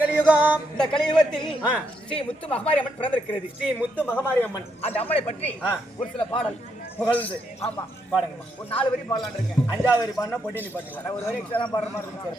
கலியுகம். இந்த கலியுகத்தில் ஸ்ரீ முத்து மகமாரி அம்மன் பிறந்திருக்கிறது. ஸ்ரீ முத்து மகமாரி அம்மன். அந்த அம்மனை பற்றி ஒரு சில பாடல் புகழ்ந்து. ஆமா பாடுங்கம்மா. ஒரு 4 வரி பாடலான்னு இருக்கேன். 5வது வரி பாடினா பொட்டி நீ பாட்டுலாம். நான் ஒரு வரி எக்ஸ்ட்ரா தான் பாடுற மாதிரி இருக்கு.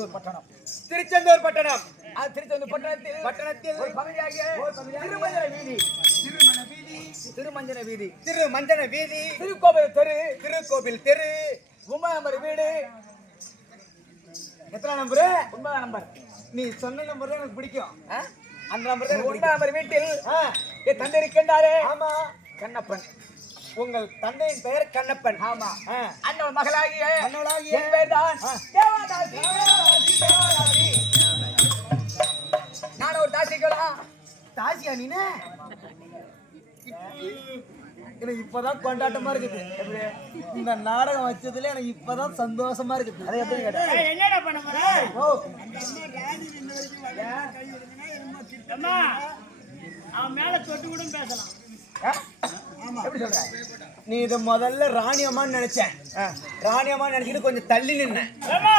திருச்செந்தூர் பட்டணம். திருச்செந்தூர் பட்டணம். திருச்செந்தூர் பட்டணத்தில் ஒரு பகுதியாகிய திருமஞ்சன வீதி. திருமஞ்சன வீதி. திருமஞ்சன வீதி. திருக்கோவில் தெரு. திருக்கோவில் தெரு. 9 நம்பர் வீடு. எத்தனை நம்பரு? 9 நம்பர். நீ சொன்ன நம்பர் தான் எனக்கு பிடிக்கும். அந்த நம்பர் தான் 9 நம்பர் வீட்டில் என் தந்தை இருக்கின்றாரே. ஆமா, கண்ணப்பன். உங்கள் தந்தையின் பெயர் கண்ணப்பன். ஆமா. அண்ணன் மகளாகிய அண்ணவளாகிய என் பெயர் தான் தேவதாசி. நான் ஒரு தாசிகளா? தாசியா நீனே? எனக்கு இப்பதான் கொண்டாட்டமா இருக்குது. இந்த நாடகம் வச்சதுல எனக்கு இப்பதான் சந்தோஷமா இருக்குது. அதை எப்படி கேட்டேன்? என்னடா பண்ண போற? ஓ, அம்மா, அவன் மேல தொட்டு கூட பேசலாம். எப்படி சொல்ற? நீ இதை முதல்ல ராணி அம்மான்னு நினைச்சேன். ராணி அம்மா நினைச்சிட்டு கொஞ்சம் தள்ளி நின்ன. அம்மா,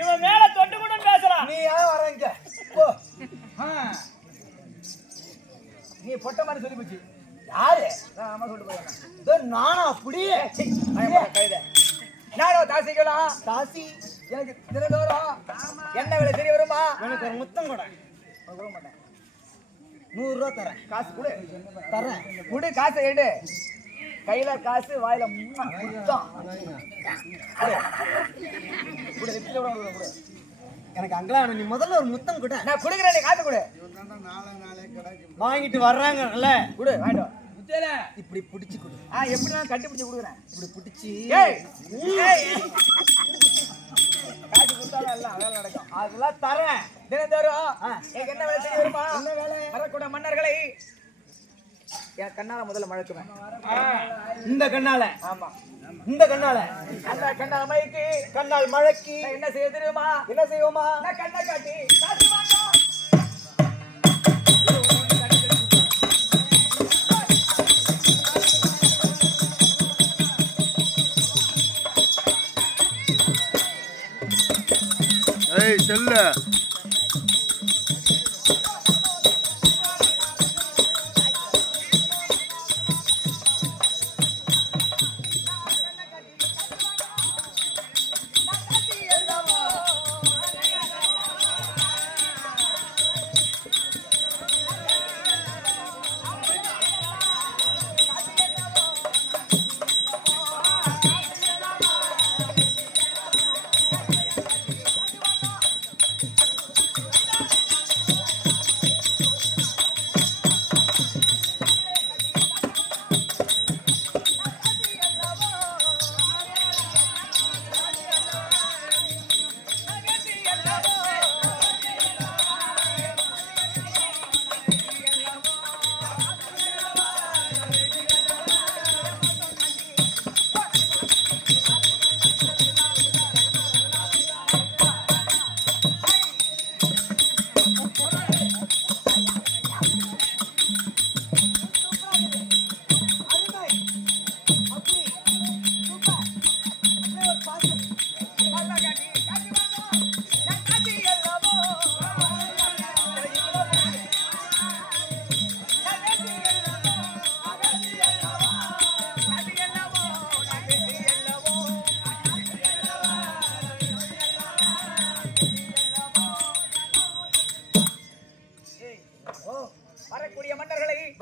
இவன் மேல தொட்டு கூட பேசலாம். நீ ஏன் வரங்க? போ. நீ பொட்ட மாதிரி சொல்லி போச்சு. யாரு? அம்மா சொல்லிட்டு போயிடலாம். இதோ நானா அப்படியே? கைத நானோ தாசிகளா? தாசி, எனக்கு தினந்தோறும் என்ன விலை தெரிய வருமா? எனக்கு ஒரு முத்தம் கூட. கொடுக்க மாட்டேன். 100 ரூபா தரேன். காசு கொடு. தரேன். குடு, காசை எடு. கையில காசு, வாயில முத்தம். குடு, நெத்தியில கூட கொடு. எனக்கு அங்கெல்லாம் நீ முதல்ல ஒரு முத்தம் கூட. நான் குடுக்குறேன், நீ காசு கொடு. வாங்கிட்டு வர்றாங்கல்ல, குடு, வாங்கிட்டு வா. இப்படி பிடிச்சு கொடு. எப்படி நான் கட்டி பிடிச்சி கொடுக்குறேன். இப்படி பிடிச்சி ஏய், ஏய். காசு கொடுத்தாலும் எல்லாம் வேலை நடக்கும். அதெல்லாம் தரேன். தினந்தோறும் எனக்கு என்ன வேலை தெரிய வருமா? என்ன வேலை? வரக்கூட மன்னர்களை என் கண்ணால முதல்ல மழக்குவேன். இந்த கண்ணால. ஆமா, இந்த கண்ணால. அந்த கண்ணால மழைக்கு கண்ணால் மழைக்கு நான் என்ன செய்ய தெரியுமா? என்ன செய்வோமா? நான் கண்ணை காட்டி காசு வாங்க. ஏய் செல்ல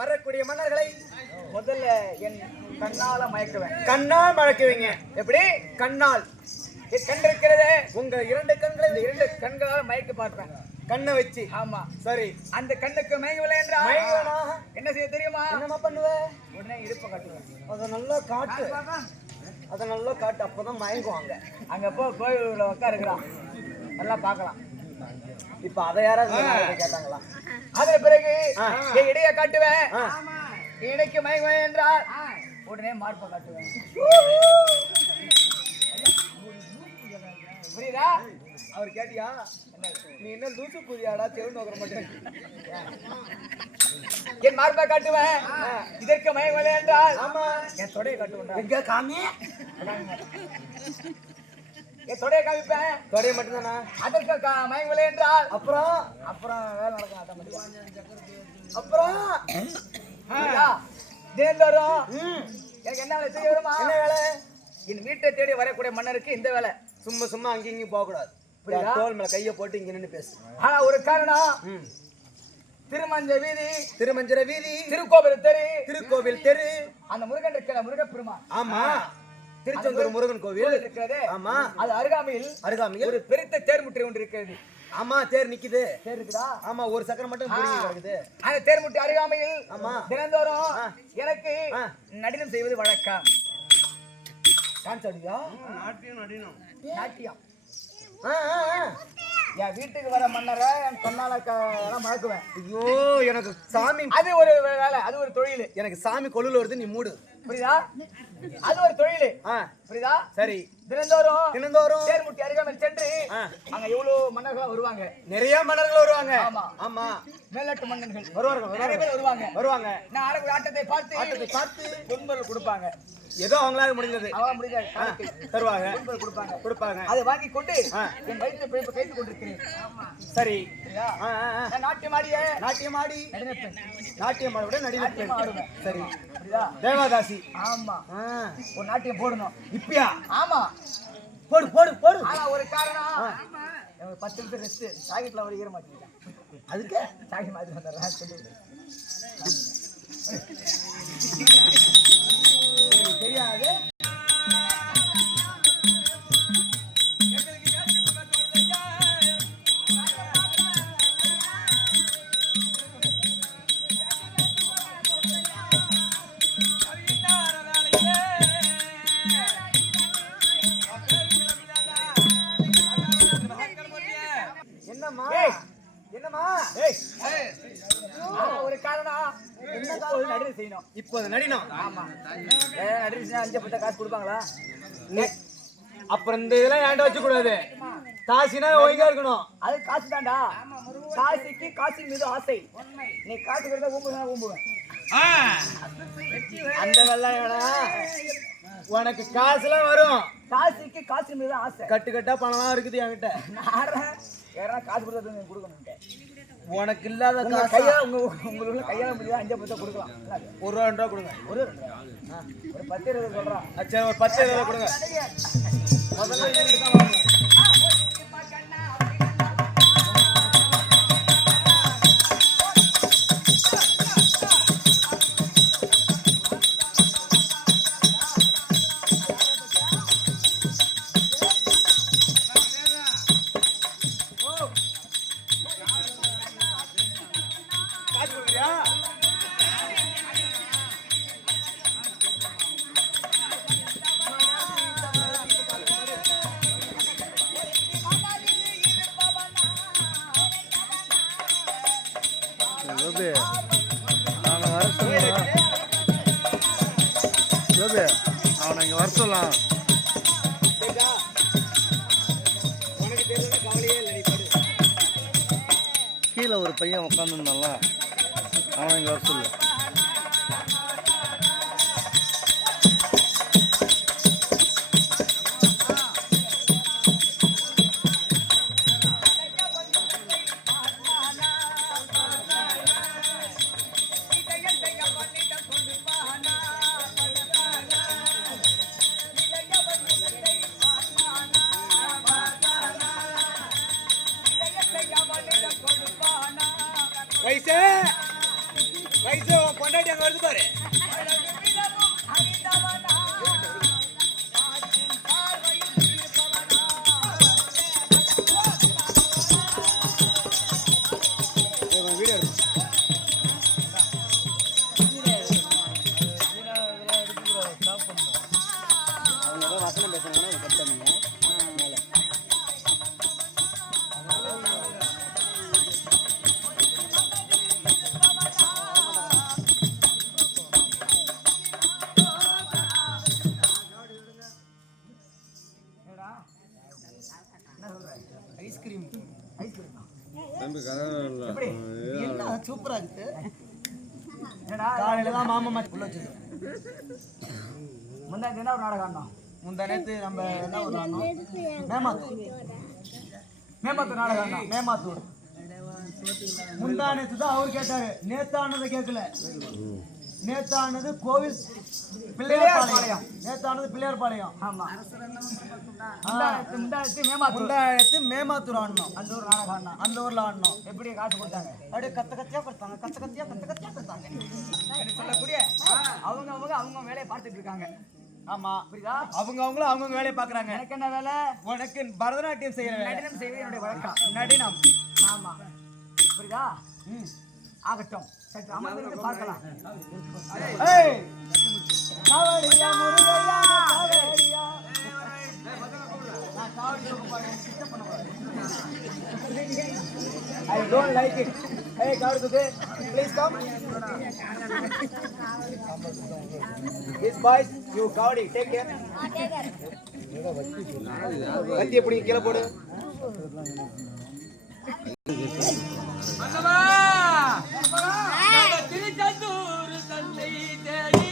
வரக்கூடிய மன்னர்களை முதல்ல என் கண்ணால மயக்குவேன். கண்ணால் மழைக்குவீங்க. எப்படி? கண்ணால். என் கண் இருக்கிறது, உங்க 2 கண்களை இந்த 2 கண்களால் மயக்க பார்ப்பேன். கண்ணை வச்சு. ஆமா, சரி. அந்த கண்ணுக்கு மயங்கவில்லை என்றால் மயங்கனா என்ன செய்ய தெரியுமா? என்னமா பண்ணுவ? உடனே இடுப்பை காட்டுவேன். அத நல்லா காட்டு. அத நல்லா காட்டு, அப்பதான் மயங்குவாங்க. அங்க போ, கோயிலுள்ள உட்காருக்கிறான், நல்லா பார்க்கலாம். இப்ப அதை யாராவது கேட்டாங்களா? அதன் பிறகு என் இடைய காட்டுவேன். இடைக்கு மயங்குவேன் என்றால் உடனே மார்பை காட்டுவேன். புரியுதா? அவர் கேட்டியா? நீ என்ன லூசு புரியாடா? தெரு நோக்கிற மாட்டேன். என் மார்பை காட்டுவேன். இதற்கு மயங்குவேன் என்றால் ஆமா, என் தொடையை காட்டுவேன். எங்க காமி? என் தொடையை காமிப்பேன். தொடைய மட்டும்தானா? அதற்கு மயங்குவேன் என்றால் அப்புறம் அப்புறம் வேலை நடக்கும். ஆட்டோமேட்டிக்கா. அப்புறம் தினந்தோறும் எனக்கு என்ன வேலை தெரிய வருமா? என்ன வேலை? என் வீட்டை தேடி வரக்கூடிய மன்னருக்கு இந்த வேலை. சும்மா சும்மா அங்கேயும் இங்கேயும் போக கூடாது. புரியுதா? தோல் மேல கைய போட்டு இங்க நின்னு பேசு. ஆனா ஒரு காரணம், திருமஞ்ச வீதி, திருமஞ்சர வீதி, திருக்கோவில் தெரு, திருக்கோவில் தெரு, அந்த முருகன் இருக்கிற முருகப்பெருமான். ஆமா திருச்செந்தூர் முருகன் கோவில் இருக்கிறது. ஆமா அது அருகாமையில் ஒரு பெருத்த தேர்முட்டை ஒன்று இருக்கிறது. ஆமா தேர் நிக்குது. தேர் இருக்குதா? ஆமா ஒரு சக்கரம் மட்டும் புடிங்கி கிடக்குது. அந்த தேர்முட்டை அருகாமையில் ஆமா தினந்தோறும் எனக்கு நடனம் செய்வது வழக்கம். டான்ஸ் ஆடுவியா? நாட்டியம். என் வீட்டுக்கு வர மன்னரை என் சொன்னால மழக்குவேன். ஐயோ எனக்கு சாமி, அது ஒரு வேலை, அது ஒரு தொழில். எனக்கு சாமி கொள்ளுல வருது, நீ மூடு. புரியுதா? அது ஒரு தொழில். புரியுதா? சரி. தினந்தோறும் தேர்முட்டி அருகாமையில் சென்று அங்க எவ்வளவு மன்னர்கள் வருவாங்க, நிறைய மன்னர்கள் வருவாங்க. ஆமா ஆமா மேல்நாட்டு மன்னர்கள் வருவாங்க, நிறைய பேர் வருவாங்க. நான் ஆடக்கூடிய ஆட்டத்தை பார்த்து பொன்பொருள் கொடுப்பாங்க. ஏதோ அவங்களால முடிஞ்சது அவன் முடிஞ்ச தருவாங்க, கொடுப்பாங்க. அதை வாங்கி கொண்டு என் வயிற்று பிழைப்பு கைத்து கொண்டிருக்கிறேன். சரி. நாட்டியம் ஆடி நடினப்பெண், நாட்டியம் ஆட நடினப்பெண் ஆடுவேன். சரி. புரியுதா? தேவதாசி. ஆமா ஒரு நாட்டியம் போடணும். இப்பயா? ஆமா போடு. ஆனா ஒரு காரணம், 10 நிமிஷம் ரெஸ்ட். சாக்கெட்ல ஒரு ஈர மாட்டேன். அதுக்கு சாக்கெட் மாதிரி வந்துடுறேன் சொல்லி தெரியாது. என்னம்மா ஒரு காரணம், நடிகை செய்யணும். இப்போது நடினம். ஆமா நடிகை 5 காசு கொடுப்பாங்களா? அப்புறம் இந்த இதெல்லாம் ஏன்டா வச்சு கூடாது. காசினா ஒழுங்கா இருக்கணும். அது காசு தான்டா. காசிக்கு காசின் மீது ஆசை. நீ காசு கொடுத்தா ஊம்புவேன். அந்த வெள்ளம் உனக்கு காசுலாம் வரும். காசிக்கு காசு மீது ஆசை. கட்டு பணம்லாம் இருக்குது என்கிட்ட. யாரா காசு கொடுத்தா கொடுக்கணும். உனக்கு இல்லாத கையா உங்களுக்கு கையால முடியாது. 5 கொடுக்கலாம். ஒரு ரூபா 2 ரூபா கொடுங்க. ஒரு 10 20 சொல்றான். சரி ஒரு 10 20 கொடுங்க. முதல்ல இதுக்கு தான் வாங்க. அவனை இங்க வர சொல்லலாம். கீழே ஒரு பையன் உட்காந்துருந்தான்ல, அவனை இங்க வர சொல்லு. வயசு பொண்டாட்டி அங்க வருது பாரு. வீடியோ அவங்க வசனம் பேசுறாங்கன்னா கட் பண்ணுங்க. சூப்பரா இருக்கு. காலையில தான் மாமா உள்ள வச்சது. முன்னாடி என்ன ஒரு நாடகம்? முந்தா நேத்து நம்ம என்ன ஒரு மேமாத்தூர் நாடகம். முந்தா நேத்து தான் அவர் கேட்டாரு, நேத்தானதை கேட்கல. நேத்தானது கோவில் பிள்ளையார்பாளையம். நேத்தானது பிள்ளையார்பாளையம். ஆமா. முந்தானத்து மேமாத்தூர். முந்தானத்து மேமாத்தூர் ஆடணும். அந்த ஊர் நாடகம் ஆடினோம். அந்த ஊர்ல ஆடணும். எப்படி காசு கொடுத்தாங்க? அப்படியே கத்த கத்தியா கொடுத்தாங்க. கத்த கத்தியா கொடுத்தாங்க. என்று சொல்லக்கூடிய அவங்க வேலையை பார்த்துட்டு இருக்காங்க. ஆமா, புரியுதா? அவங்க வேலையை பாக்குறாங்க. எனக்கு என்ன வேலை? உனக்கு பரதநாட்டியம் செய்யற வேலை. நடினம் செய்வது என்னுடைய வழக்கம். நடினம். ஆமா, புரியுதா? ஆகட்டும், சற்று அமர்ந்து பார்க்கலாம். ஏய், காவடியா முருகையா காவடியா. நான் காவடி தூக்க போறேன். டிஸ்டர்ப் பண்ண போறேன். I don't like it. Hey, காவடி தூக்கு. Please come. This boys, you Kavadi, take care. கத்திய பிடி கீழே போடு. திருச்செந்தூர் தந்தை தேடி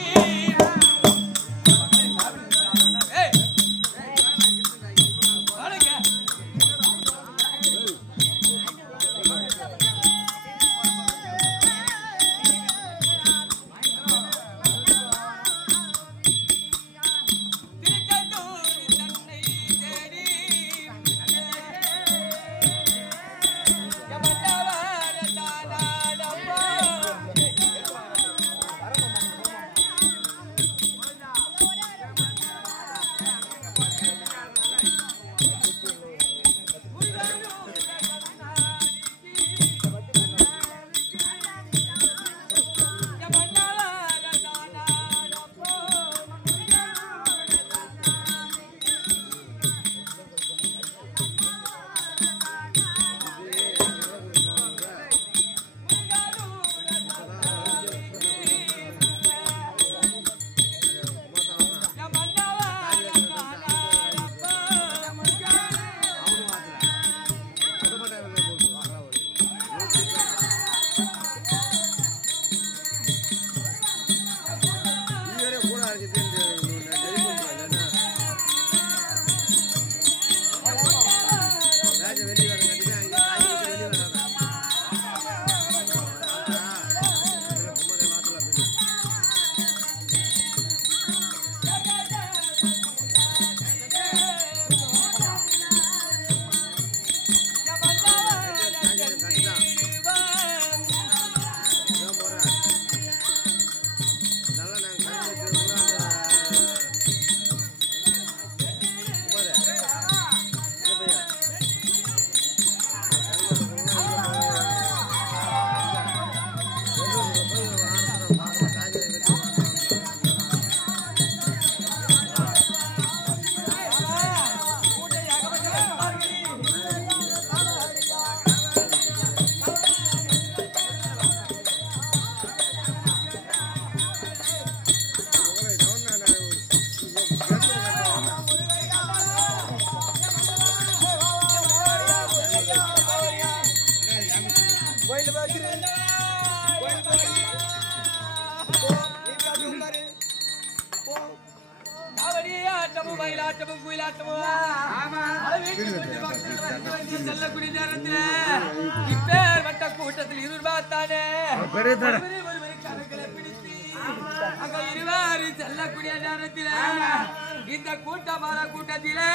மயிலாட்டமும் குயிலாட்டமும் செல்லக்கூடிய நேரத்தில் இப்பேற்பட்ட கூட்டத்தில் எதிர்பார்த்தானே பிடித்து அங்க இருவாறு செல்லக்கூடிய நேரத்தில் இந்த கூட்டமான கூட்டத்திலே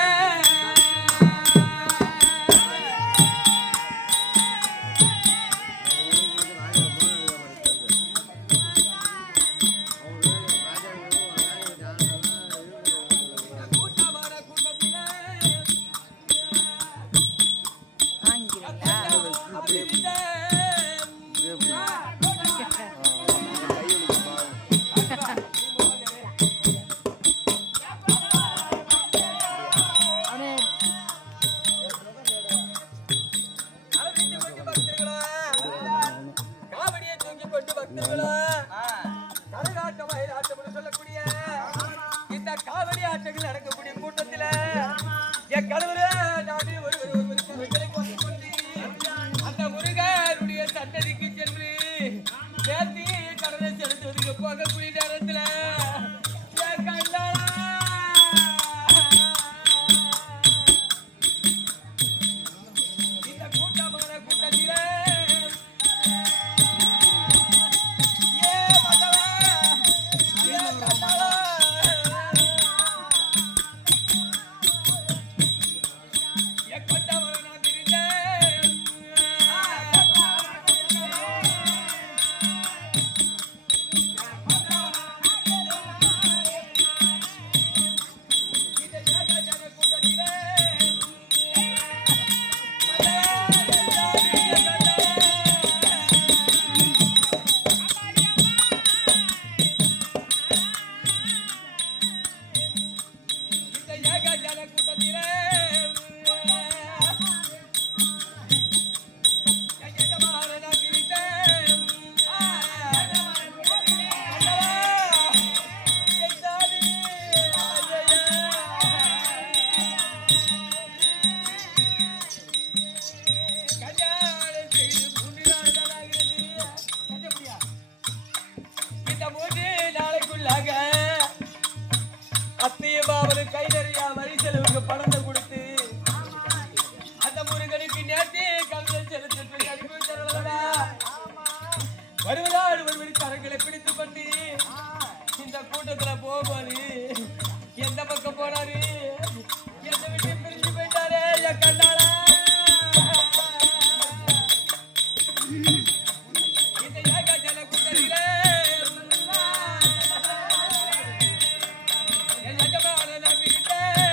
வருவதால் ஒருவரி கரங்களை பிடித்துக் கொண்டு இந்த கூட்டத்துல போகும்போது எந்த பக்கம் போனாரு எந்த விட்டு பிரிஞ்சு போயிட்டாரே என் கண்ணால இந்த ஏகாஜல கூட்டத்திலே என் எஜமான நம்பிக்கிட்டேன்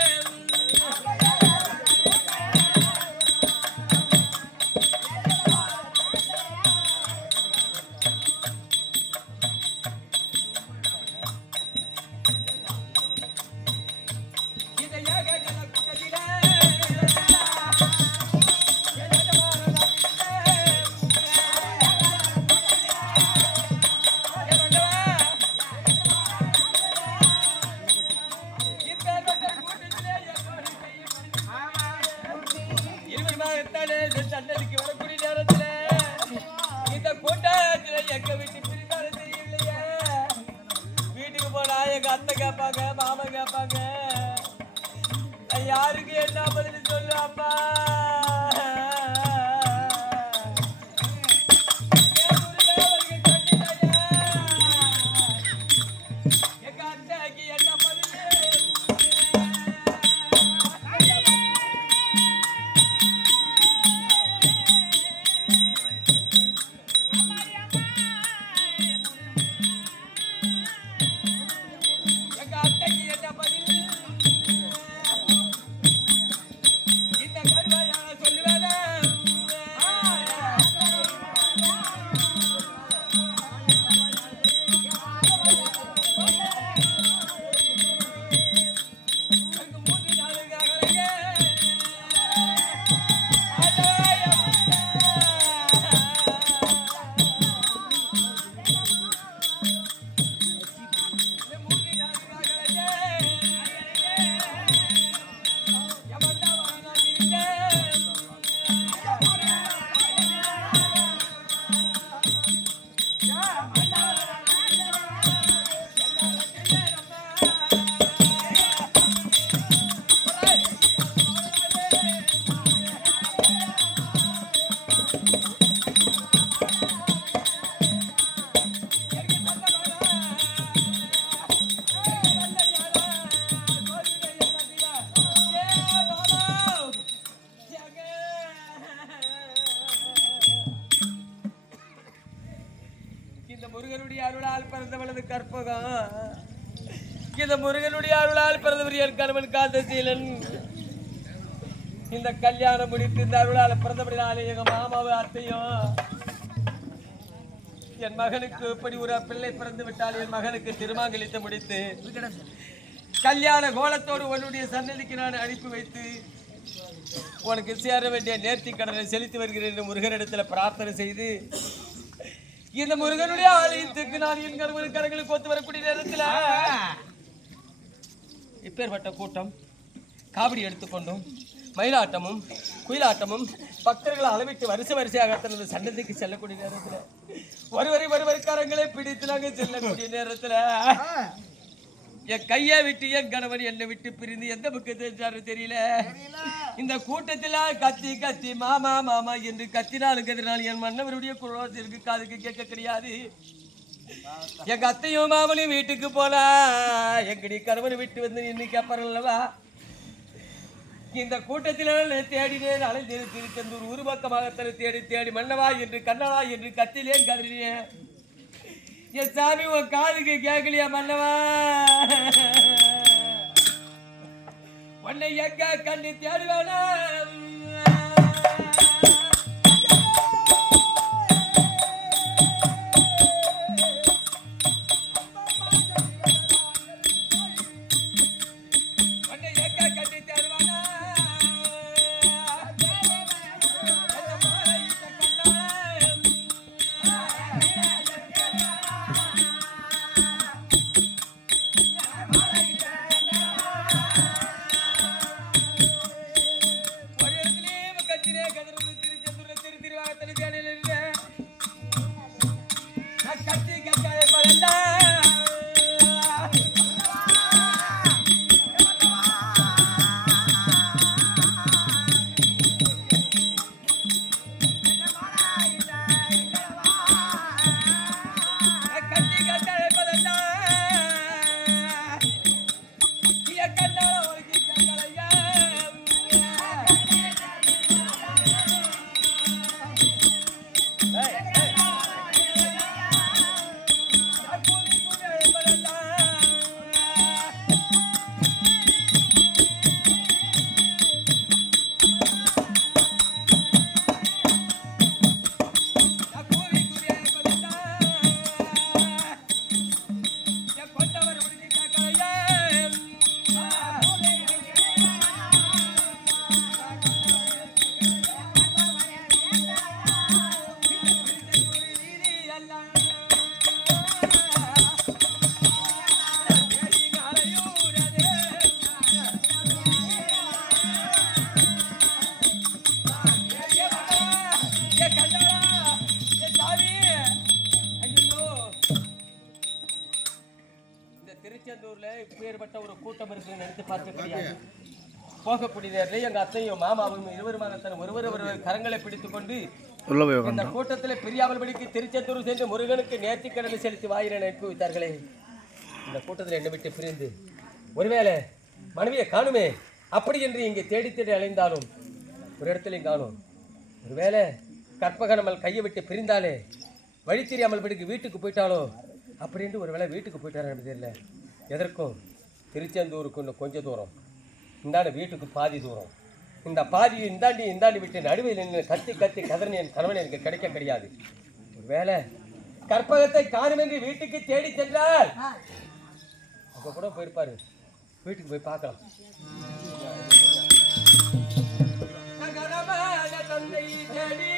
சண்டலுக்கு வரக்கூடிய நேரத்துல இந்த கூட்டத்துல எங்க வீட்டு பிரிந்தாலும் தெரியலையே வீட்டுக்கு போனா எங்க அத்தை கேட்பாங்க மாமா கேட்பாங்க யாருக்கு என்ன பதில் சொல்லு அப்பா எங்க அத்தைக்கு என்ன பதில் முருகனுடைய அருளால் பிறந்தவளது கற்பகம் இந்த முருகனுடைய அருளால் பிறந்தவர் என் கணவன் காந்தசீலன் இந்த கல்யாணம் முடித்து இந்த அருளால் பிறந்தபடினாலே எங்க மாமாவை அத்தையும் என் மகனுக்கு இப்படி ஒரு பிள்ளை பிறந்து விட்டால் என் மகனுக்கு திருமாங்கலித்து முடித்து கல்யாண கோலத்தோடு உன்னுடைய சன்னதிக்கு நான் அனுப்பி வைத்து உனக்கு சேர வேண்டிய நேர்த்தி கடனை செலுத்தி வருகிறேன் என்று முருகனிடத்துல பிரார்த்தனை செய்து இந்த முருகனுடைய ஆலயத்துக்கு நான் என் கருவன் கரங்களுக்கு ஒத்து வரக்கூடிய நேரத்தில் இப்பேற்பட்ட கூட்டம் காவடி எடுத்துக்கொண்டும் மயிலாட்டமும் குயிலாட்டமும் பக்தர்கள் அளவிட்டு வரிசையாக தனது சன்னதிக்கு செல்லக்கூடிய நேரத்தில் ஒருவரை கரங்களை பிடித்து நாங்கள் செல்லக்கூடிய நேரத்தில் என் கையை விட்டு என் கணவன் என்னை விட்டு பிரிந்து எந்த பக்கத்தை தெரியல இந்த கூட்டத்தில் கத்தி கத்தி மாமா மாமா என்று கத்தினாலும் கத்தினாலும் என் மன்னவருடைய குரோத்திற்கு காதுக்கு கேட்க கிடையாது எங்க அத்தையும் மாமனையும் வீட்டுக்கு போனா எங்கடி கணவனை விட்டு வந்து இன்னைக்கு அப்புறம்லவா இந்த கூட்டத்தில் தேடினேன் அலைந்தேன் திருச்செந்தூர் ஒரு பக்கமாக தேடி தேடி மன்னவா என்று கண்ணவா என்று கத்திலேன் கதறினேன் என் சாமி உன் காதுக்கு கேட்கலையா மன்னவா உன்னை எங்க கண்ணி தேடுவானா எப்படிப்பட்ட ஒரு கூட்டம் இருக்கு நினைத்து பார்க்க முடியாது. போகக்கூடிய நேரத்தில் எங்க அத்தையும் மாமாவும் இருவருமான ஒருவர் கரங்களை பிடித்துக் கொண்டு இந்த கூட்டத்தில் பெரியாமல் படிக்கு திருச்செந்தூர் சென்று முருகனுக்கு நேர்த்திக்கடனை செலுத்தி வாயிலை அனுப்பி வைத்தார்களே. இந்த கூட்டத்தில் என்னை விட்டு பிரிந்து ஒருவேளை மனைவியை காணுமே அப்படி என்று இங்கே தேடி தேடி அலைந்தாலும் ஒரு இடத்துலையும் காணும். ஒருவேளை கற்பக நம்மள் கையை விட்டு பிரிந்தாலே வழி தெரியாமல் படிக்கு வீட்டுக்கு போயிட்டாலோ அப்படின்ட்டு ஒரு வேளை வீட்டுக்கு போயிட்டாரு தெரியல. எதற்கும் திருச்செந்தூருக்கு இன்னும் கொஞ்சம் தூரம், இந்தாண்ட வீட்டுக்கு பாதி தூரம். இந்த பாதியை இந்தாண்டி விட்டு நடுவில் நின்று கத்தி கத்தி கதறி என் கணவன் எனக்கு கிடையாது. ஒரு வேளை கற்பகத்தை காணும் என்று வீட்டுக்கு தேடி சென்றால் அப்போ கூட போயிருப்பாரு. வீட்டுக்கு போய் பார்க்கலாம். தந்தை தேடி